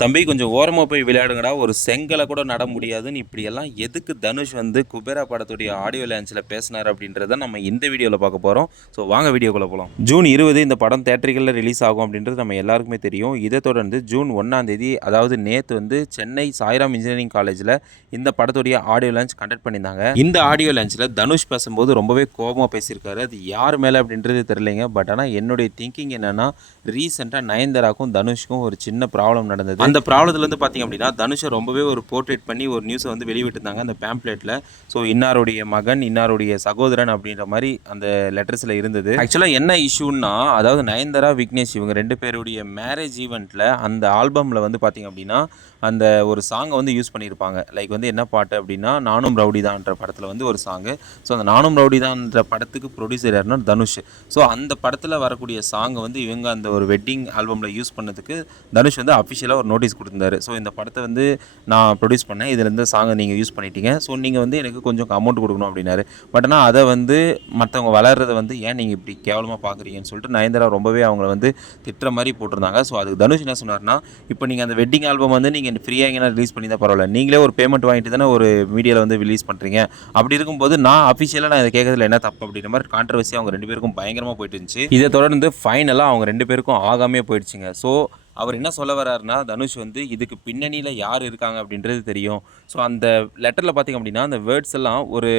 தம்பி கொஞ்சம் ஓரமாக போய் விளையாடுங்கடா, ஒரு செங்கலை கூட நட முடியாதுன்னு இப்படியெல்லாம் எதுக்கு தனுஷ் வந்து குபேரா படத்துடைய ஆடியோ லான்ச்சில் பேசினார் அப்படின்றத நம்ம இந்த வீடியோவில் பார்க்க போகிறோம். ஸோ வாங்க வீடியோக்குள்ளே போகலாம். ஜூன் 20 இந்த படம் தேட்டரிகளில் ரிலீஸ் ஆகும் அப்படின்றது நம்ம எல்லாருக்குமே தெரியும். இதை தொடர்ந்து ஜூன் 1 அதாவது நேற்று வந்து சென்னை சாய்ராம் இன்ஜினியரிங் காலேஜில் இந்த படத்துடைய ஆடியோ லான்ச் கண்டக்ட் பண்ணியிருந்தாங்க. இந்த ஆடியோ லான்ச்சில் தனுஷ் பேசும்போது ரொம்பவே கோபமாக பேசியிருக்காரு. அது யார் மேலே அப்படின்றது தெரியலைங்க. பட் ஆனால் என்னுடைய திங்கிங் என்னென்னா, ரீசெண்டாக நயன்தாராக்கும் தனுஷ்க்கும் ஒரு சின்ன ப்ராப்ளம் நடந்தது. அந்த ப்ராப்ளத்துலேருந்து பார்த்திங்க அப்படின்னா தனுஷை ரொம்பவே ஒரு போர்ட்ரேட் பண்ணி ஒரு நியூஸை வந்து வெளியிட்டிருந்தாங்க அந்த பேம்ப்ளேட்டில். ஸோ இன்னாருடைய மகன், இன்னாருடைய சகோதரன் அப்படின்ற மாதிரி அந்த லெட்டர்ஸில் இருந்தது. ஆக்சுவலாக என்ன இஷ்யூன்னா, அதாவது நயன்தாரா, விக்னேஷ் இவங்க 2 பேருடைய மேரேஜ் ஈவெண்ட்டில் அந்த ஆல்பமில் வந்து பார்த்திங்க அப்படின்னா அந்த ஒரு சாங்கை வந்து யூஸ் பண்ணியிருப்பாங்க. லைக் வந்து என்ன பாட்டு அப்படின்னா, நானும் ரவுடி தான்ன்ற படத்தில் வந்து ஒரு சாங்கு. ஸோ அந்த நானும் ரவுடி தான்ன்ற படத்துக்கு ப்ரொடியூசர் யாருன்னா தனுஷ். ஸோ அந்த படத்தில் வரக்கூடிய சாங்கை வந்து இவங்க அந்த ஒரு வெட்டிங் ஆல்பமில் யூஸ் பண்ணதுக்கு தனுஷ் வந்து அஃபிஷியலாக ஒரு நோட்டீஸ் கொடுத்துருந்தாரு. ஸோ இந்த படத்தை வந்து நான் ப்ரொடியூஸ் பண்ணேன், இதிலேருந்து சாங்கை நீங்கள் யூஸ் பண்ணிட்டீங்க, ஸோ நீங்கள் வந்து எனக்கு கொஞ்சம் அமௌண்ட் கொடுக்கணும் அப்படின்னாரு. பட் ஆனால் அதை வந்து மற்றவங்க வளர்றதை வந்து ஏன் நீங்கள் இப்படி கேவலமாக பார்க்குறீங்கன்னு சொல்லிட்டு நயன்தாரா ரொம்பவே அவங்கள வந்து திட்டுற மாதிரி போட்டிருந்தாங்க. ஸோ அதுக்கு தனுஷ் என்ன சொன்னார்னா, இப்போ நீங்கள் அந்த வெட்டிங் ஆல்பம் வந்து நீங்கள் ஃப்ரீயாக எங்கன்னா ரிலீஸ் பண்ணி தான் பரவாயில்ல, நீங்களே ஒரு பேமெண்ட் வாங்கிட்டு தானே ஒரு மீடியாவில் வந்து ரிலீஸ் பண்ணுறீங்க. அப்படி இருக்கும்போது நான் அஃபிஷியலாக நான் இதை கேட்கறதுல என்ன தப்பு அப்படின்ற மாதிரி கான்ட்ரவர்சி அவங்க 2 பேருக்கும் பயங்கரமாக போயிட்டு இருந்துச்சு. இதை தொடர்ந்து ஃபைனலாக அவங்க 2 பேருக்கும் ஆகாமே போயிடுச்சுங்க. ஸோ அவர் என்ன சொல்ல வர்றாருன்னா, தனுஷ் வந்து இதுக்கு பின்னணியில் யார் இருக்காங்க அப்படின்றது தெரியும். ஸோ அந்த லெட்டரில் பார்த்திங்க அப்படின்னா அந்த வேர்ட்ஸ் எல்லாம் ஒரு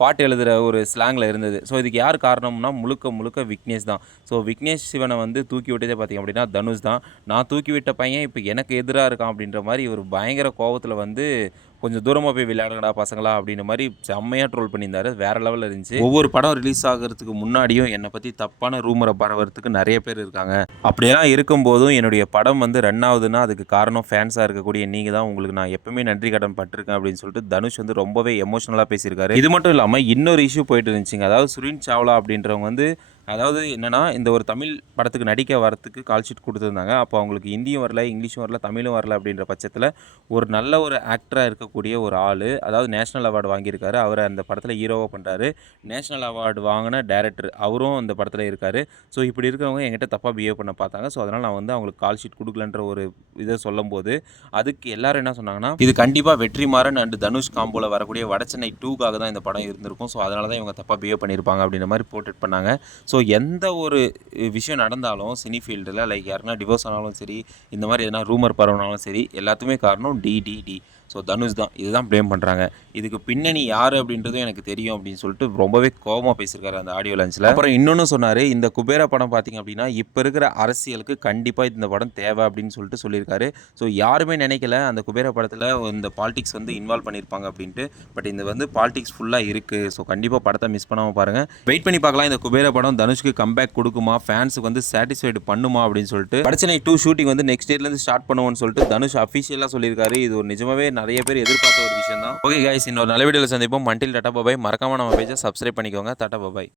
பாட்டு எழுதுகிற ஒரு ஸ்லாங்கில் இருந்தது. ஸோ இதுக்கு யார் காரணம்னா முழுக்க முழுக்க விக்னேஷ் தான். ஸோ விக்னேஷ் சிவனை வந்து தூக்கி விட்டதே பார்த்திங்க அப்படின்னா தனுஷ் தான். நான் தூக்கி விட்ட பையன் இப்போ எனக்கு எதிராக இருக்கான் அப்படின்ற மாதிரி ஒரு பயங்கர கோபத்தில் வந்து கொஞ்சம் தூரமாக போய் விளையாடுங்கடா பசங்களா அப்படின்ற மாதிரி செம்மையாக ட்ரோல் பண்ணியிருந்தாரு. வேறு லெவலில் இருந்துச்சு. ஒவ்வொரு படம் ரிலீஸ் ஆகிறதுக்கு முன்னாடியும் என்னை பற்றி தப்பான ரூமரை பரவறதுக்கு நிறைய பேர் இருக்காங்க. அப்படியெல்லாம் இருக்கும்போதும் என்னுடைய படம் வந்து ரன் ஆகுதுன்னா அதுக்கு காரணம் ஃபேன்ஸாக இருக்கக்கூடிய நீங்கள் தான். உங்களுக்கு நான் எப்பவுமே நன்றி கடன் பட்டிருக்கேன் அப்படின்னு சொல்லிட்டு தனுஷ் வந்து ரொம்பவே எமோஷனலாக பேசியிருக்காரு. இது மட்டும் இல்லாமல் இன்னொரு இஷ்யூ போயிட்டு இருந்துச்சுங்க. அதாவது சுரீன் சாவ்லா அப்படின்றவங்க வந்து, அதாவது என்னென்னா, இந்த ஒரு தமிழ் படத்துக்கு நடிக்க வரத்துக்கு கால் ஷீட் கொடுத்துருந்தாங்க. அப்போ அவங்களுக்கு ஹிந்தியும் வரல, இங்கிலீஷும் வரல, தமிழும் வரல அப்படின்ற பட்சத்தில் ஒரு நல்ல ஒரு ஆக்டராக இருக்கக்கூடிய ஒரு ஆள், அதாவது நேஷ்னல் அவார்டு வாங்கியிருக்காரு. அவரை அந்த படத்தில் ஹீரோவாக பண்ணுறாரு. நேஷ்னல் அவார்டு வாங்கின டேரக்டர் அவரும் அந்த படத்தில் இருக்கார். ஸோ இப்படி இருக்கிறவங்க என்கிட்ட தப்பாக பிஹேவ் பண்ண பார்த்தாங்க. ஸோ அதனால் நான் வந்து அவங்களுக்கு கால் ஷீட் கொடுக்கலன்ற ஒரு இதை சொல்லும்போது அதுக்கு எல்லாரும் என்ன சொன்னாங்கன்னா, இது கண்டிப்பாக வெற்றிமாறன் அண்ட் தனுஷ் காம்போவில் வரக்கூடிய வடச்சென்னை 2க்காக தான் இந்த படம் இருந்திருக்கும். ஸோ அதனால தான் இவங்க தப்பாக பிஹேவ் பண்ணியிருப்பாங்க அப்படின்ற மாதிரி போர்ட்ரேட் பண்ணாங்க. ஸோ எந்த ஒரு விஷயம் நடந்தாலும் சினி ஃபீல்டில், லைக் யாருன்னா டிவோர்ஸ் ஆனாலும் சரி, இந்த மாதிரி எதனா ரூமர் பரவனாலும் சரி, எல்லாத்துக்குமே காரணம் டி. ஸோ தனுஷ் தான். இதுதான் ப்ளேம் பண்ணுறாங்க. இதுக்கு பின்னணி யார் அப்படின்றதும் எனக்கு தெரியும் அப்படின்னு சொல்லிட்டு ரொம்பவே கோபமாக பேசியிருக்காரு அந்த ஆடியோ லான்ச்சில். அப்புறம் இன்னொன்று சொன்னார், இந்த குபேரா படம் பார்த்திங்க அப்படின்னா இப்போ இருக்கிற அரசியலுக்கு கண்டிப்பாக இந்த படம் தேவை அப்படின்னு சொல்லிட்டு சொல்லியிருக்காரு. ஸோ யாருமே நினைக்கல அந்த குபேரா படத்தில் இந்த பாலிடிக்ஸ் வந்து இன்வால்வ் பண்ணியிருப்பாங்க அப்படின்ட்டு. பட் இந்த வந்து பாலிடிக்ஸ் ஃபுல்லாக இருக்குது. ஸோ கண்டிப்பாக படத்தை மிஸ் பண்ணாமல் பாருங்கள். வெயிட் பண்ணி பார்க்கலாம் இந்த குபேரா படம் தனுஷ்க்கு கம்பேக் கொடுக்குமா, ஃபேன்ஸுக்கு வந்து சாட்டிஸ்ஃபைடு பண்ணுமா அப்படின்னு சொல்லிட்டு. வடச்சென்னை 2 ஷூட்டிங் வந்து நெக்ஸ்ட் இயர்லேருந்து ஸ்டார்ட் பண்ணுவோம்னு சொல்லிட்டு தனுஷ் அஃபிஷியலாக சொல்லியிருக்காரு. இது ஒரு நிஜமாவே நிறைய பேர் எதிர்பார்த்த ஒரு விஷயம் தான். ஓகே கைஸ், இன்னொரு நல்ல வீடியோவில் சந்திப்போம். மண்டில் டாடா பாபாய். மறக்காம நம்ம பேஜை சப்ஸ்கிரைப் பண்ணிக்கோங்க. டாடா பாபாய்.